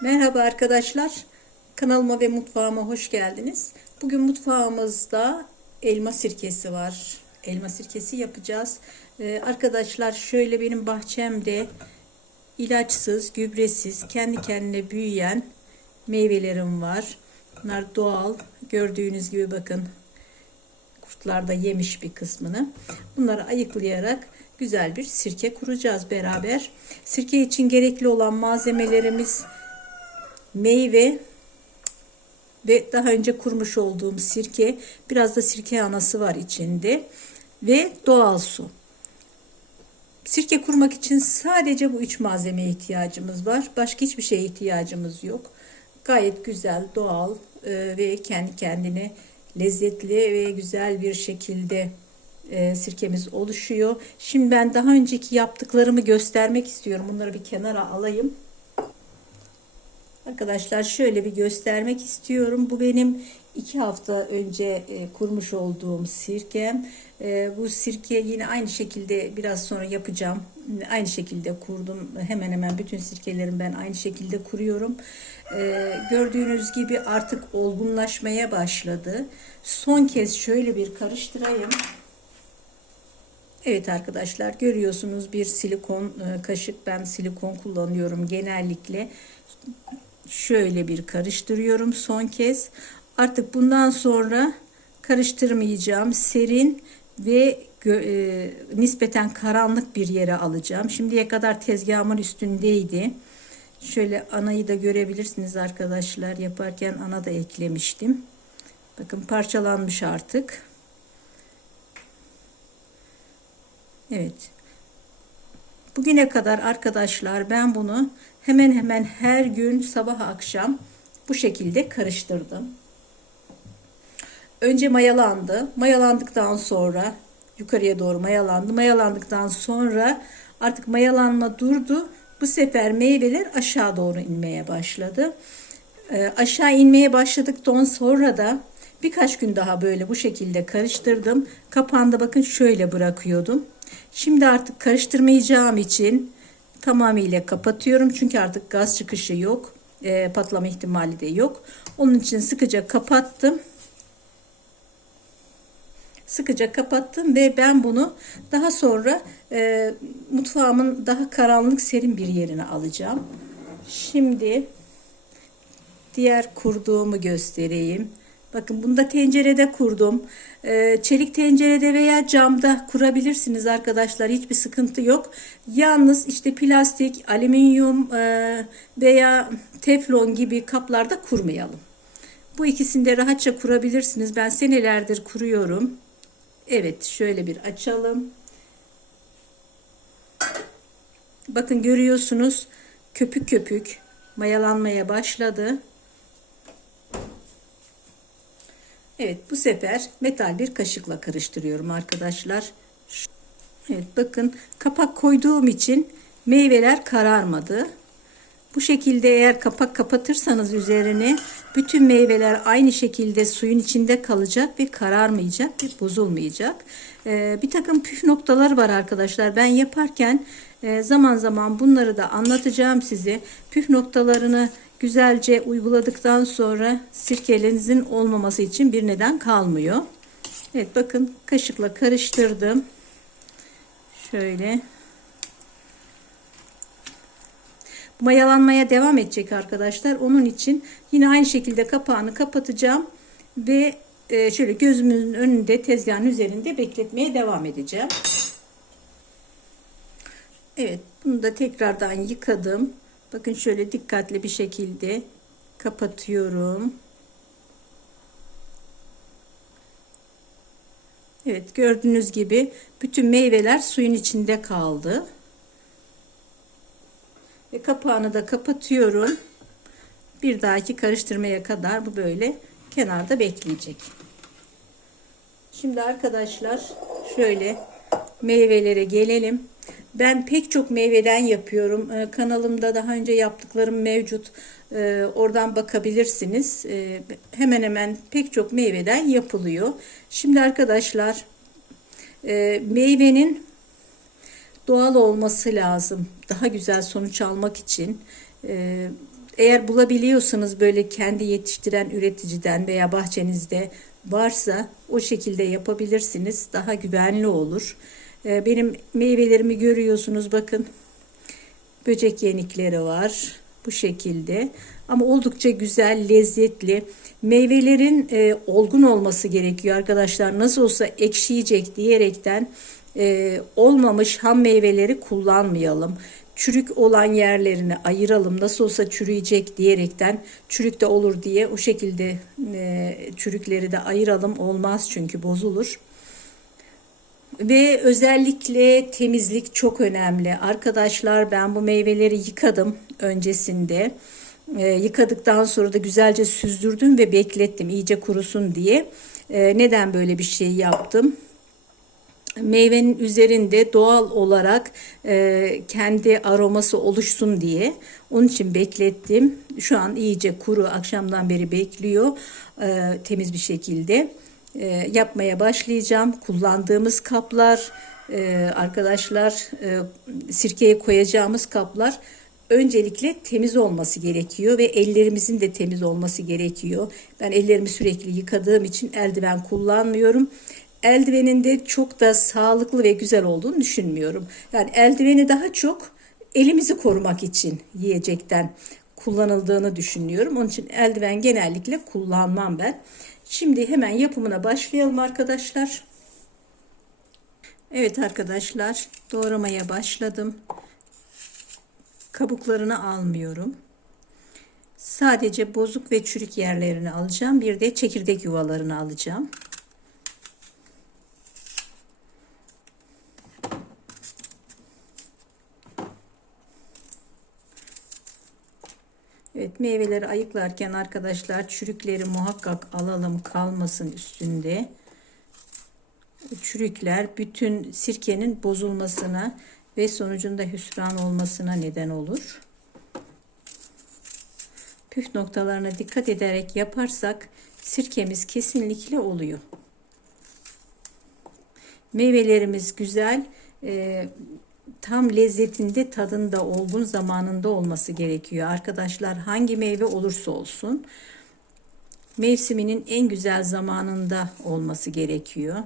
Merhaba arkadaşlar. Kanalıma ve mutfağıma hoş geldiniz. Bugün mutfağımızda elma sirkesi var. Elma sirkesi yapacağız. Ee, arkadaşlar şöyle benim bahçemde ilaçsız, gübresiz, kendi kendine büyüyen meyvelerim var. Bunlar doğal. Gördüğünüz gibi bakın kurtlar da yemiş bir kısmını. Bunları ayıklayarak güzel bir sirke kuracağız beraber. Sirke için gerekli olan malzemelerimiz meyve ve daha önce kurmuş olduğum sirke, biraz da sirke anası var içinde ve doğal su. Sirke kurmak için sadece bu üç malzemeye ihtiyacımız var. Başka hiçbir şeye ihtiyacımız yok. Gayet güzel, doğal e, ve kendi kendine lezzetli ve güzel bir şekilde e, sirkemiz oluşuyor. Şimdi ben daha önceki yaptıklarımı göstermek istiyorum. Bunları bir kenara alayım. Arkadaşlar şöyle bir göstermek istiyorum. Bu benim iki hafta önce e, kurmuş olduğum sirkem. E, bu sirke yine aynı şekilde biraz sonra yapacağım. Aynı şekilde kurdum. Hemen hemen bütün sirkelerimi ben aynı şekilde kuruyorum. E, gördüğünüz gibi artık olgunlaşmaya başladı. Son kez şöyle bir karıştırayım. Evet arkadaşlar görüyorsunuz bir silikon kaşık ben silikon kullanıyorum genellikle şöyle bir karıştırıyorum son kez. Artık bundan sonra karıştırmayacağım serin ve e, nispeten karanlık bir yere alacağım. Şimdiye kadar tezgahımın üstündeydi. Şöyle anayı da görebilirsiniz arkadaşlar. Yaparken ana da eklemiştim. Bakın parçalanmış artık. Evet. Bugüne kadar arkadaşlar ben bunu hemen hemen her gün sabah akşam bu şekilde karıştırdım. Önce mayalandı. Mayalandıktan sonra yukarıya doğru mayalandı. Mayalandıktan sonra artık mayalanma durdu. Bu sefer meyveler aşağı doğru inmeye başladı. E, aşağı inmeye başladıktan sonra da birkaç gün daha böyle bu şekilde karıştırdım. Kapağında bakın şöyle bırakıyordum. Şimdi artık karıştırmayacağım için tamamıyla kapatıyorum. Çünkü artık gaz çıkışı yok. E, patlama ihtimali de yok. Onun için sıkıca kapattım. Sıkıca kapattım ve ben bunu daha sonra e, mutfağımın daha karanlık serin bir yerine alacağım. Şimdi diğer kurduğumu göstereyim. Bakın bunu da tencerede kurdum. Ee, çelik tencerede veya camda kurabilirsiniz arkadaşlar. Hiçbir sıkıntı yok. Yalnız işte plastik, alüminyum e, veya teflon gibi kaplarda kurmayalım. Bu ikisini de rahatça kurabilirsiniz. Ben senelerdir kuruyorum. Evet şöyle bir açalım. Bakın görüyorsunuz köpük köpük mayalanmaya başladı. Evet bu sefer metal bir kaşıkla karıştırıyorum arkadaşlar. Evet bakın kapak koyduğum için meyveler kararmadı. Bu şekilde eğer kapak kapatırsanız üzerine bütün meyveler aynı şekilde suyun içinde kalacak ve kararmayacak ve bozulmayacak. Ee, bir takım püf noktalar var arkadaşlar. Ben yaparken e, zaman zaman bunları da anlatacağım size. Püf noktalarını güzelce uyguladıktan sonra sirkelerinizin olmaması için bir neden kalmıyor. Evet bakın kaşıkla karıştırdım. Şöyle. Mayalanmaya devam edecek arkadaşlar. Onun için yine aynı şekilde kapağını kapatacağım ve e, şöyle gözümüzün önünde tezgahın üzerinde bekletmeye devam edeceğim. Evet bunu da tekrardan yıkadım. Bakın şöyle dikkatli bir şekilde kapatıyorum. Evet gördüğünüz gibi bütün meyveler suyun içinde kaldı. Ve kapağını da kapatıyorum. Bir dahaki karıştırmaya kadar bu böyle kenarda bekleyecek. Şimdi arkadaşlar şöyle meyvelere gelelim. Ben pek çok meyveden yapıyorum. Ee, kanalımda daha önce yaptıklarım mevcut. Ee, oradan bakabilirsiniz. Ee, hemen hemen pek çok meyveden yapılıyor. Şimdi arkadaşlar e, meyvenin doğal olması lazım. Daha güzel sonuç almak için. Eğer bulabiliyorsanız böyle kendi yetiştiren üreticiden veya bahçenizde varsa o şekilde yapabilirsiniz. Daha güvenli olur. Ee, Benim meyvelerimi görüyorsunuz bakın. Böcek yenikleri var bu şekilde. Ama oldukça güzel, lezzetli. Meyvelerin e, olgun olması gerekiyor arkadaşlar. Nasıl olsa ekşiyecek diyerekten e, olmamış ham meyveleri kullanmayalım. Çürük olan yerlerini ayıralım. Nasıl olsa çürüyecek diyerekten çürük de olur diye o şekilde e, çürükleri de ayıralım. Olmaz çünkü bozulur. Ve özellikle temizlik çok önemli. Arkadaşlar ben bu meyveleri yıkadım öncesinde. Ee, yıkadıktan sonra da güzelce süzdürdüm ve beklettim iyice kurusun diye. Ee, neden böyle bir şey yaptım? Meyvenin üzerinde doğal olarak e, kendi aroması oluşsun diye. Onun için beklettim. Şu an iyice kuru akşamdan beri bekliyor e, temiz bir şekilde e, yapmaya başlayacağım. Kullandığımız kaplar e, arkadaşlar e, sirkeye koyacağımız kaplar öncelikle temiz olması gerekiyor ve ellerimizin de temiz olması gerekiyor. Ben ellerimi sürekli yıkadığım için eldiven kullanmıyorum. Eldivenin de çok da sağlıklı ve güzel olduğunu düşünmüyorum. Yani eldiveni daha çok elimizi korumak için yiyecekten kullanıldığını düşünüyorum. Onun için eldiven genellikle kullanmam ben. Şimdi hemen yapımına başlayalım arkadaşlar. Evet arkadaşlar doğramaya başladım. Kabuklarını almıyorum. Sadece bozuk ve çürük yerlerini alacağım. Bir de çekirdek yuvalarını alacağım. Evet meyveleri ayıklarken arkadaşlar çürükleri muhakkak alalım kalmasın üstünde. Çürükler bütün sirkenin bozulmasına ve sonucunda hüsran olmasına neden olur. Püf noktalarına dikkat ederek yaparsak sirkemiz kesinlikle oluyor. Meyvelerimiz güzel. Tam lezzetinde tadında olgun zamanında olması gerekiyor. Arkadaşlar hangi meyve olursa olsun mevsiminin en güzel zamanında olması gerekiyor.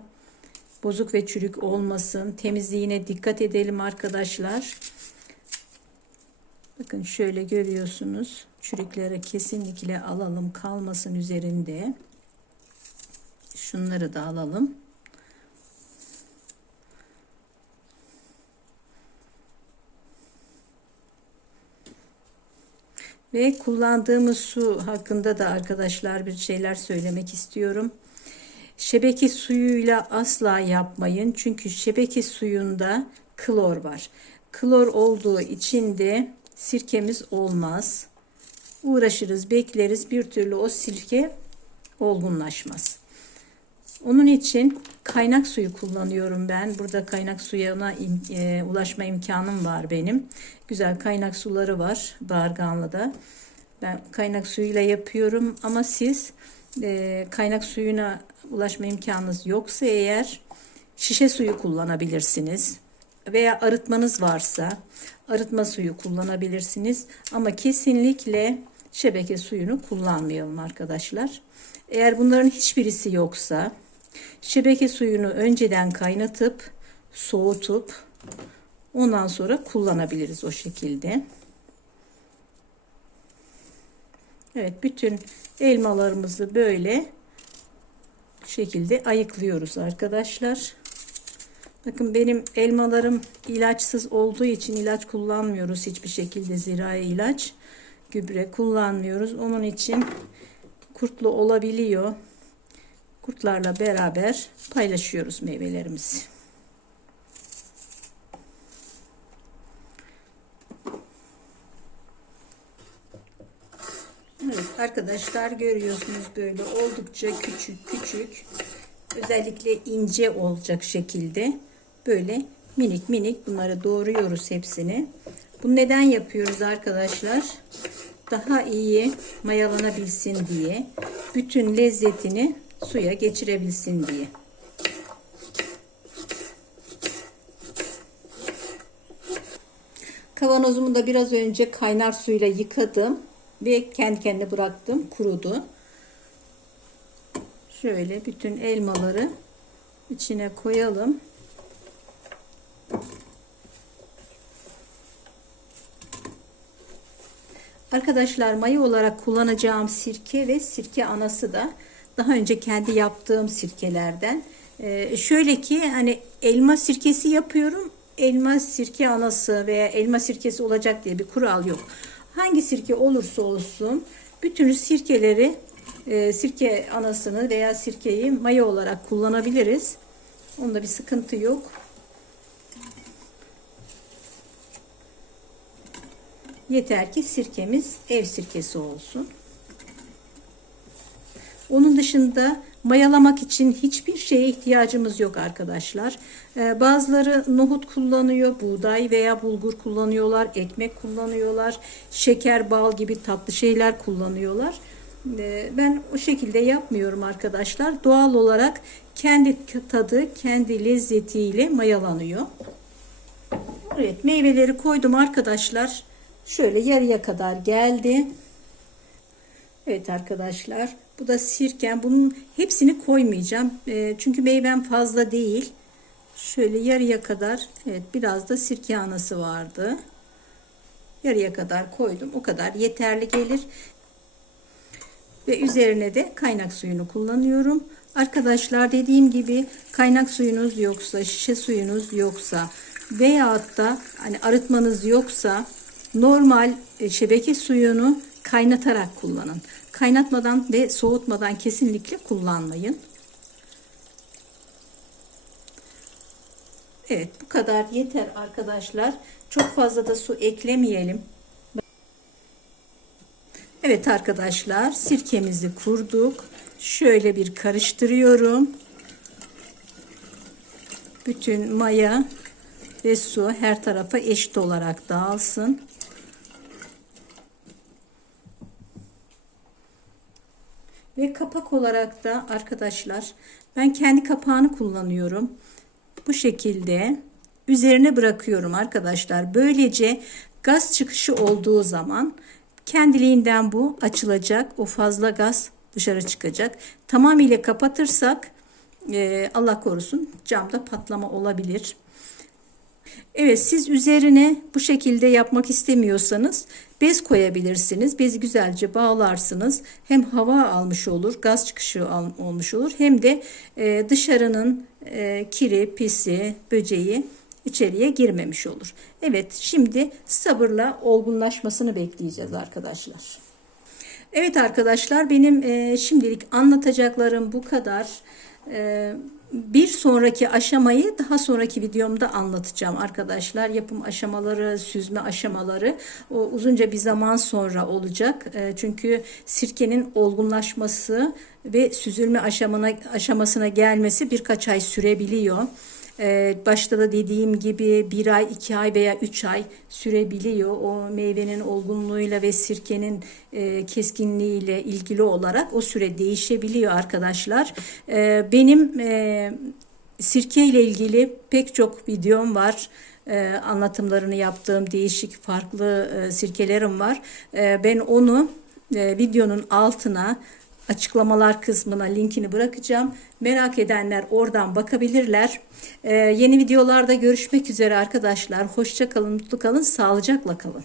Bozuk ve çürük olmasın. Temizliğine dikkat edelim arkadaşlar. Bakın şöyle görüyorsunuz. Çürükleri kesinlikle alalım. Kalmasın üzerinde. Şunları da alalım. Ve kullandığımız su hakkında da arkadaşlar bir şeyler söylemek istiyorum. Şebeke suyuyla asla yapmayın. Çünkü şebeke suyunda klor var. Klor olduğu için de sirkemiz olmaz. Uğraşırız, bekleriz. Bir türlü o sirke olgunlaşmaz. Onun için kaynak suyu kullanıyorum ben. Burada kaynak suyuna e, ulaşma imkanım var benim. Güzel kaynak suları var Bağırganlı'da. Ben kaynak suyuyla yapıyorum ama siz e, kaynak suyuna ulaşma imkanınız yoksa eğer şişe suyu kullanabilirsiniz. Veya arıtmanız varsa arıtma suyu kullanabilirsiniz. Ama kesinlikle şebeke suyunu kullanmayalım arkadaşlar. Eğer bunların hiçbirisi yoksa Şebeke suyunu önceden kaynatıp soğutup ondan sonra kullanabiliriz o şekilde. Evet bütün elmalarımızı böyle şekilde ayıklıyoruz arkadaşlar. Bakın benim elmalarım ilaçsız olduğu için ilaç kullanmıyoruz hiçbir şekilde zirai ilaç gübre kullanmıyoruz. Onun için kurtlu olabiliyor kurtlarla beraber paylaşıyoruz meyvelerimizi. Evet arkadaşlar görüyorsunuz böyle oldukça küçük küçük özellikle ince olacak şekilde böyle minik minik bunları doğruyoruz hepsini. Bunu neden yapıyoruz arkadaşlar? Daha iyi mayalanabilsin diye bütün lezzetini suya geçirebilsin diye. Kavanozumu da biraz önce kaynar suyla yıkadım. ve kendi kendine bıraktım kurudu. Şöyle bütün elmaları içine koyalım. Arkadaşlar maya olarak kullanacağım sirke ve sirke anası da daha önce kendi yaptığım sirkelerden. Ee, şöyle ki hani elma sirkesi yapıyorum. Elma sirke anası veya elma sirkesi olacak diye bir kural yok. Hangi sirke olursa olsun bütün sirkeleri e, sirke anasını veya sirkeyi maya olarak kullanabiliriz. Onda bir sıkıntı yok. Yeter ki sirkemiz ev sirkesi olsun. Onun dışında mayalamak için hiçbir şeye ihtiyacımız yok arkadaşlar. Ee, bazıları nohut kullanıyor, buğday veya bulgur kullanıyorlar, ekmek kullanıyorlar, şeker, bal gibi tatlı şeyler kullanıyorlar. Ee, ben o şekilde yapmıyorum arkadaşlar. Doğal olarak kendi tadı, kendi lezzetiyle mayalanıyor. Evet meyveleri koydum arkadaşlar. Şöyle yarıya kadar geldi. Evet arkadaşlar bu da sirken. Bunun hepsini koymayacağım. E, çünkü meyvem fazla değil. Şöyle yarıya kadar evet biraz da sirke anası vardı. Yarıya kadar koydum. O kadar yeterli gelir. Ve üzerine de kaynak suyunu kullanıyorum. Arkadaşlar dediğim gibi kaynak suyunuz yoksa, şişe suyunuz yoksa veyahut da hani arıtmanız yoksa normal e, şebeke suyunu kaynatarak kullanın. Kaynatmadan ve soğutmadan kesinlikle kullanmayın. Evet bu kadar yeter arkadaşlar. Çok fazla da su eklemeyelim. Evet arkadaşlar sirkemizi kurduk. Şöyle bir karıştırıyorum. Bütün maya ve su her tarafa eşit olarak dağılsın. Ve kapak olarak da arkadaşlar ben kendi kapağını kullanıyorum. Bu şekilde üzerine bırakıyorum arkadaşlar. Böylece gaz çıkışı olduğu zaman kendiliğinden bu açılacak. O fazla gaz dışarı çıkacak. Tamamıyla kapatırsak e, Allah korusun camda patlama olabilir. Evet siz üzerine bu şekilde yapmak istemiyorsanız bez koyabilirsiniz. Bezi güzelce bağlarsınız. Hem hava almış olur, gaz çıkışı olmuş olur. Hem de e, dışarının e, kiri, pisi, böceği içeriye girmemiş olur. Evet şimdi sabırla olgunlaşmasını bekleyeceğiz arkadaşlar. Evet arkadaşlar benim e, şimdilik anlatacaklarım bu kadar. E, bir sonraki aşamayı daha sonraki videomda anlatacağım arkadaşlar. Yapım aşamaları, süzme aşamaları o uzunca bir zaman sonra olacak. E, çünkü sirkenin olgunlaşması ve süzülme aşamına, aşamasına gelmesi birkaç ay sürebiliyor. Ee, başta da dediğim gibi bir ay, iki ay veya üç ay sürebiliyor. O meyvenin olgunluğuyla ve sirkenin e, keskinliğiyle ilgili olarak o süre değişebiliyor arkadaşlar. Ee, benim e, sirke ile ilgili pek çok videom var. Ee, anlatımlarını yaptığım değişik farklı e, sirkelerim var. ben onu videonun altına açıklamalar kısmına linkini bırakacağım. Merak edenler oradan bakabilirler. Ee, yeni videolarda görüşmek üzere arkadaşlar. Hoşça kalın, mutlu kalın, sağlıcakla kalın.